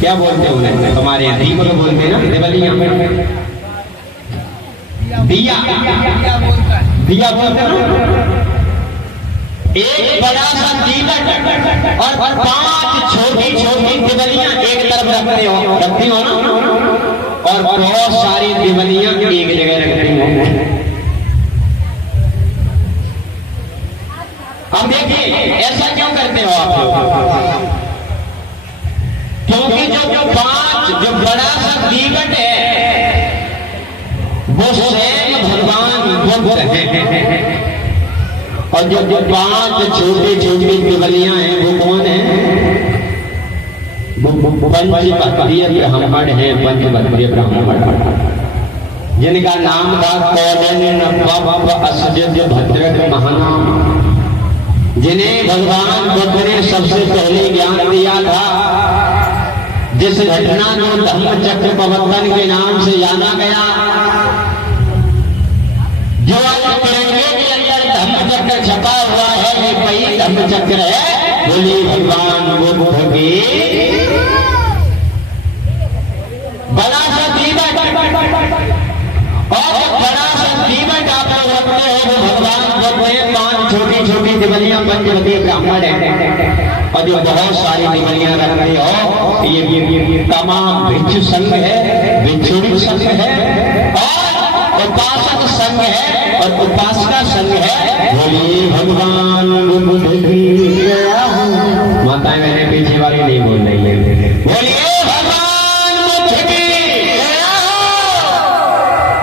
क्या बोलते हैं उन्हें हमारे यहाँ दीपक बोलते हैं ना, देवलिया दिया दिया बोलते हैं ना। एक बड़ा सा दीपक और 5 छोटी छोटी दिवलियां एक तरफ रखती हो ना, और बहुत सारी दिवलियां एक जगह रखती हो। अब देखिए ऐसा क्यों करते हो आप लोग? क्योंकि जो बड़ा सा दीपक है वो स्वयं भगवान बुद्ध है, और जो 5 छोटी छोटी दिवलियां हैं वो कौन है? पंचभद्रीय ब्राह्मण है, पंचभद्रीय ब्राह्मण जिनका नाम था कौंडिन्य असजज भद्रक महानाम, जिन्हें भगवान बुद्ध ने सबसे पहले ज्ञान दिया था। जिस घटना को धम्म चक्र प्रवर्तन के नाम से जाना गया, जो आज तिरंगे के अंदर धम्म चक्र छपा हुआ है, ये वही धम्म चक्र है। बोले भगवान बुद्ध की बड़ा सा दीपक, और बड़ा सा दीपक आप लोग रखते हो वो भगवान बुद्ध ने 5 छोटी छोटी दिवलियां पंचवटी ब्राह्मण है, और जो बहुत सारी दिवलियां रख रहे हो ये तमाम भिक्षु संघ है, भिक्षुणी संघ है, और उपासक संघ है, और उपासना संघ है। बोलिए भगवान बुद्ध की माताएं मैंने पीछे वाली नहीं बोल रही है, बोलिए भगवान बुद्ध की।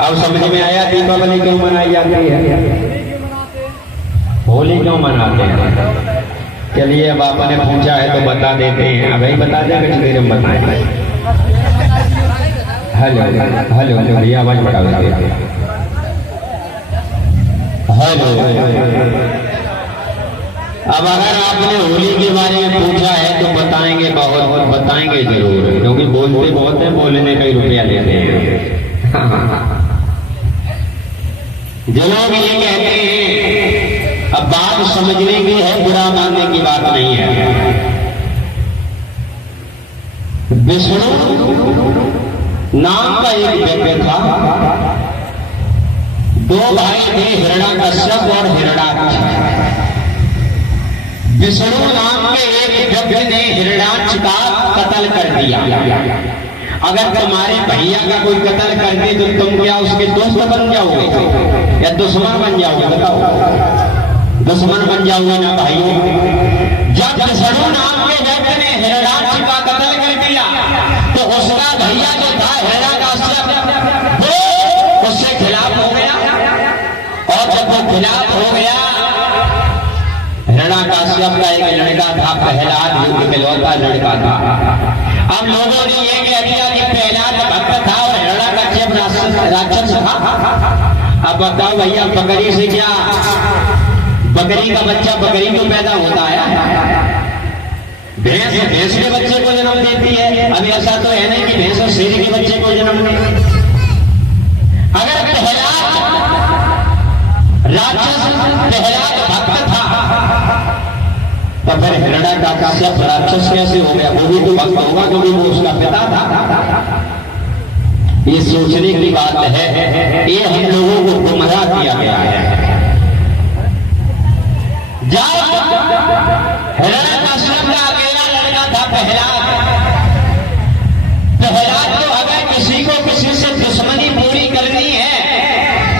अब समझ में आया दीपावली क्यों मनाई जाती है, होली क्यों मनाते हैं? चलिए अब आपने पूछा है तो बता देते हैं। अब ही बता दें कुछ देर में बताएं। हेलो हेलो हेलो भैया आवाज बढ़ा दीजिए। हेलो, अब अगर आपने होली के बारे में पूछा है तो बताएंगे, बहुत बताएंगे जरूर, क्योंकि बोलते बहुत है, बोलने का ही रुपया लेते हैं। जो लोग ये कहते हैं, अब बात समझने की है, बुरा मानने की बात नहीं है। विष्णु नाम का एक व्यक्ति था, 2 भाई थे, हिरण्याकश्यप और हिरण्याक्ष। विष्णु नाम के एक व्यक्ति ने हिरण्याक्ष का कत्ल कर दिया। अगर तुम्हारे भैया का कोई कत्ल कर दे तो तुम क्या उसके दोस्त बन जाओगे या दुश्मन बन जाओगे? बताओ, दुश्मन बन जाओगे ना भाइयों। जब विष्णु नाम के व्यक्ति ने हिरण्याक्ष का कत्ल कर दिया तो उसका भैया जो था हिरण्याकश्यप, वो उससे खिलाफ हो गया, और जब वो खिलाफ हो गया, हिरण्याकश्यप का एक लड़का था प्रहलाद, जो इकलौता लड़का था। अब लोगों ने ये कह दिया कि प्रहलाद भक्त था और हिरण्याकश्यप राक्षस था। अब बताओ भैया, बकरी से क्या, बकरी का बच्चा बकरी को पैदा होता है, भैंस के बच्चे को जन्म देती है। अब ऐसा तो है नहीं कि भैंस शेर के बच्चे को जन्म दे। अगर प्रहलाद राक्षस, प्रहलाद भक्त था, तो फिर हिरण्याकश्यप राक्षस कैसे हो गया? वो भी तो भक्त होगा क्योंकि वो उसका पिता था। ये सोचने की बात है, ये हम लोगों को गुमराह किया गया है। जब हिरण्याकश्यप का अकेला लड़का था प्रहलाद को अगर किसी को किसी से दुश्मनी पूरी करनी है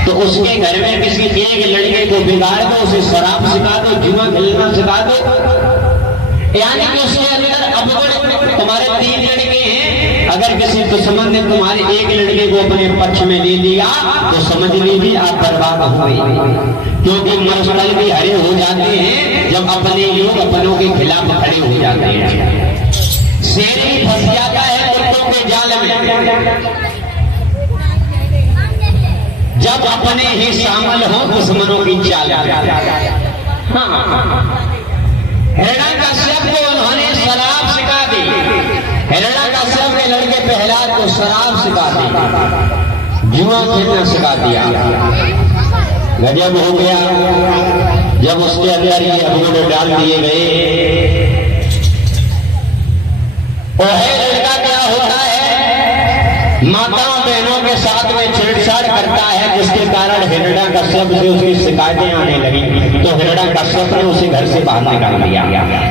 तो उसके घर में किसी एक लड़के को बिगाड़ दो, उसे शराब सिखा दो, जुआ खेलना सिखा दो, यानी कि उसके अंदर अवगुण। तुम्हारे 3 लड़के हैं, अगर किसी दुश्मन ने तुम्हारे एक लड़के को अपने पक्ष में ले लिया तो समझ लीजिए आप बर्बाद हो गए। क्योंकि मरुस्थल भी हरे हो जाते हैं जब अपने लोग अपनों के खिलाफ खड़े हो जाते हैं। शेर भी फंस जाता है कुत्तों के जाल में जब अपने ही शामिल हो दुश्मनों की चाल। हिरण्याकश्यप को उन्होंने शराब सिखा दी, हिरण्याकश्यप के लड़के प्रहलाद को शराब सिखा दी, जुआ खेलना सिखा दिया। गजब हो गया जब उसके अंदर ये अवगुण डाल दिए गए। लड़का माताओं बहनों के साथ में छेड़छाड़ करता है, जिसके कारण हिरण्यकश्यप से उसकी शिकायतें आने लगी। तो हिरण्यकश्यप ने उसे घर से बाहर निकाल दिया।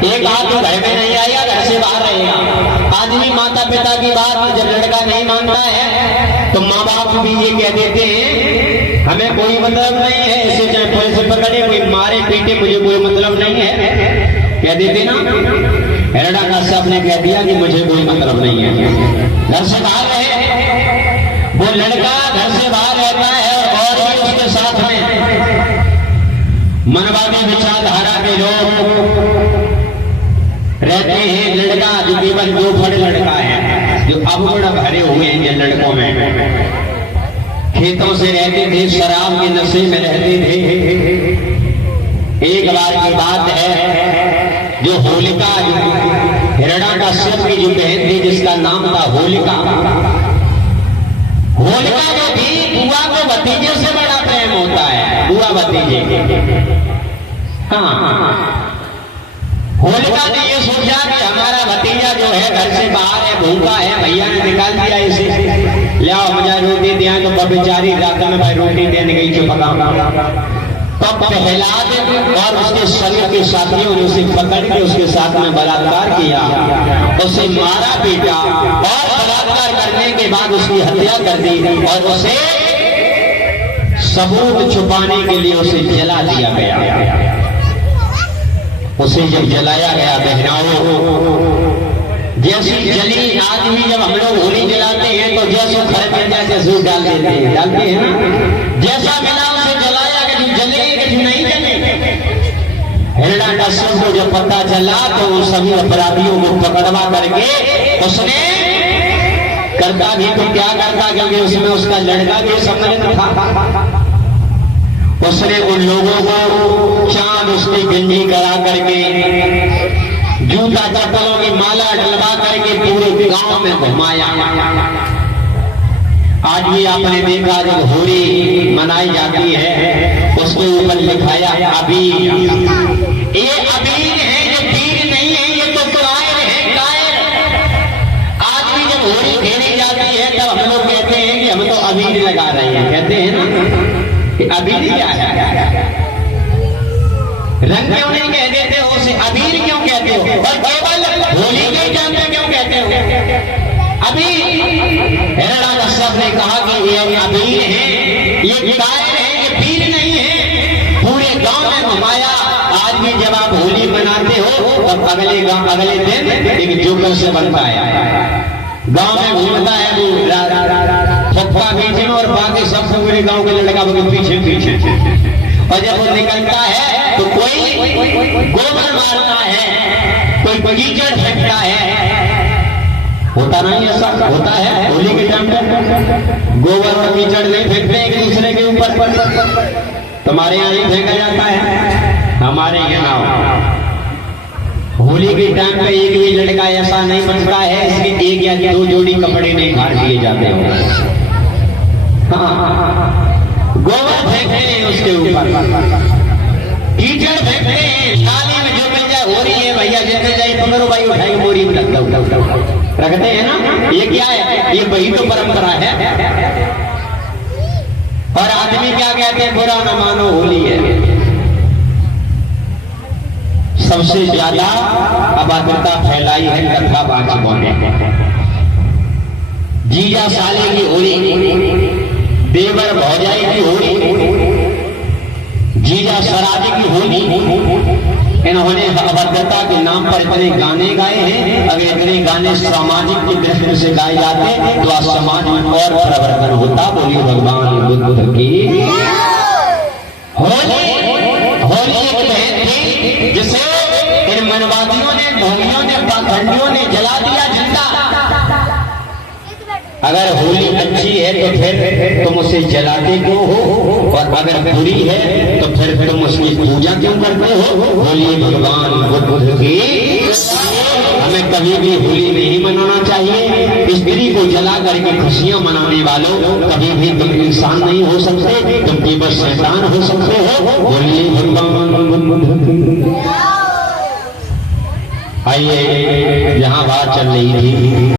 एक हाथ तो घर में नहीं आया, घर से बाहर रहेगा। आदमी माता पिता की बात जब लड़का नहीं मानता है तो माँ बाप भी ये कह देते हैं हमें कोई मतलब नहीं है, इसे चाहे पुलिस पकड़े, कोई मारे पीटे, मुझे कोई मतलब नहीं है, कह देते ना। हिरण्यकश्यप ने कह दिया कि मुझे कोई मतलब नहीं है, घर से बाहर रहे। वो लड़का घर से बाहर रहता है और भी उसके साथ में मनवादी विचारधारा के लोग रहते हैं। लड़का जो केवल 2 फड़ लड़का है, जो अवगुण भरे हुए हैं जिन लड़कों में, खेतों से रहते थे, शराब के नशे में रहते थे। एक बार की बात है, जो होलिका, जो हिरण्यकश्यप की जो बहन थी जिसका नाम था होलिका, होलिका जो थी, बुआ को भतीजे से बड़ा प्रेम होता है, बुआ भतीजे। हाँ, होलिका ने ये सोचा कि हमारा भतीजा जो है घर से बाहर है, भूखा है, भैया ने निकाल दिया इसे, ले आओ मुझे रोटी दिया। तो बेचारी रात में भाई रोटी देने गई तो पका, तब प्रहलाद और उसके शरीर के साथियों ने उसे पकड़ के उसके साथ में बलात्कार किया, उसे मारा पीटा और बलात्कार करने के बाद उसकी हत्या कर दी और उसे सबूत छुपाने के लिए उसे जला दिया गया। उसे जब जलाया गया, बहनाओं, जैसी जली आदमी, जब हम लोग होली जलाते हैं तो जैसे खर बन जाए जैसे डाल देते हैं, डालते हैं ना, जैसा मिला उसे जलाया कि जले कि नहीं जले। हिरण्यकश्यप को जब पता चला तो उन सभी अपराधियों को पकड़वा करके उसने, करता भी तो क्या करता, क्योंकि उसमें उसका लड़का भी सम्मिलित था, उसने उन लोगों को चांद उसकी गंजी करा करके, जूता चप्पलों की माला डलवा करके पूरे गांव में घुमाया। आज भी आपने देखा जब होली मनाई जाती है उसके ऊपर लिखाया अबीर। ये अबीर है, ये पीर नहीं है, ये तो कायर है, कायर। आज भी जब होली खेली जाती है तब हम लोग कहते हैं कि हम तो अबीर लगा रहे हैं, कहते हैं ना कि अबीर क्या है, रंग क्यों नहीं कह देते हो, उसे अबीर क्यों कहते हो, और केवल होली के टाइम में क्यों कहते हो अबीर। हिरण्यकश्यप ने कहा कि ये अबीर है, ये कायर है, ये पीर नहीं है, पूरे गांव में घुमाया। आज भी जब आप होली मनाते हो तब अगले दिन एक जोकर से बनता है, गांव में घूमता है, वो फप्पा बीच में और बाकी सब पूरे गांव के लड़का पीछे पीछे, और जब वो निकलता है तो कोई गोबर मारता है, कोई कीचड़ फेंकता है। होता नहीं ऐसा, होता है होली के टाइम पे गोबर और कीचड़ नहीं फेंकते एक दूसरे के ऊपर, तुम्हारे यहाँ नहीं फेंका जाता है, हमारे यहाँ होली के टाइम पे एक भी लड़का ऐसा नहीं बचता है इसके 1 या 2 जोड़ी कपड़े नहीं फाड़ दिए जाते हो। गोबर फेंकते हैं उसके ऊपर, कीचड़ फेंकते हैं, थाली में जो मिल जाए, हो रही है भैया जैसे जाए पकड़ो भाई, उठाई बोरी में रखते हैं ना। ये क्या है, ये वही तो परंपरा है। और आदमी क्या कहते हैं, बुरा न मानो होली है। सबसे ज्यादा अभद्रता फैलाई है कथा वाचकों ने। जीजा साले की होली, देवर भौजाई की होली, जीजा सराजे की होली, इन्होंने अभद्रता के नाम पर इतने गाने गाए हैं। अगर इतने गाने सामाजिक की दृष्टि से गाए जाते तो आज समाज में और परिवर्तन होता। बोलिए भगवान बुद्ध की। होली एक बहन थी जिसे इन मनवादियों ने, ढोंगियों ने, पाखंडियों ने जला दिया जिंदा। अगर होली अच्छी है तो फिर तुम उसे जलाते क्यों हो, और अगर बुरी है तो फिर तुम उसकी पूजा क्यों करते हो। होली भगवान बुद्ध की। हमें कभी भी होली नहीं मनाना चाहिए। स्त्री को जला करके खुशियां मनाने वालों, कभी भी तुम इंसान नहीं हो सकते, तुम केवल शैतान हो सकते हो। होली भगवान बुद्ध की। आइए, यहाँ बात चल रही थी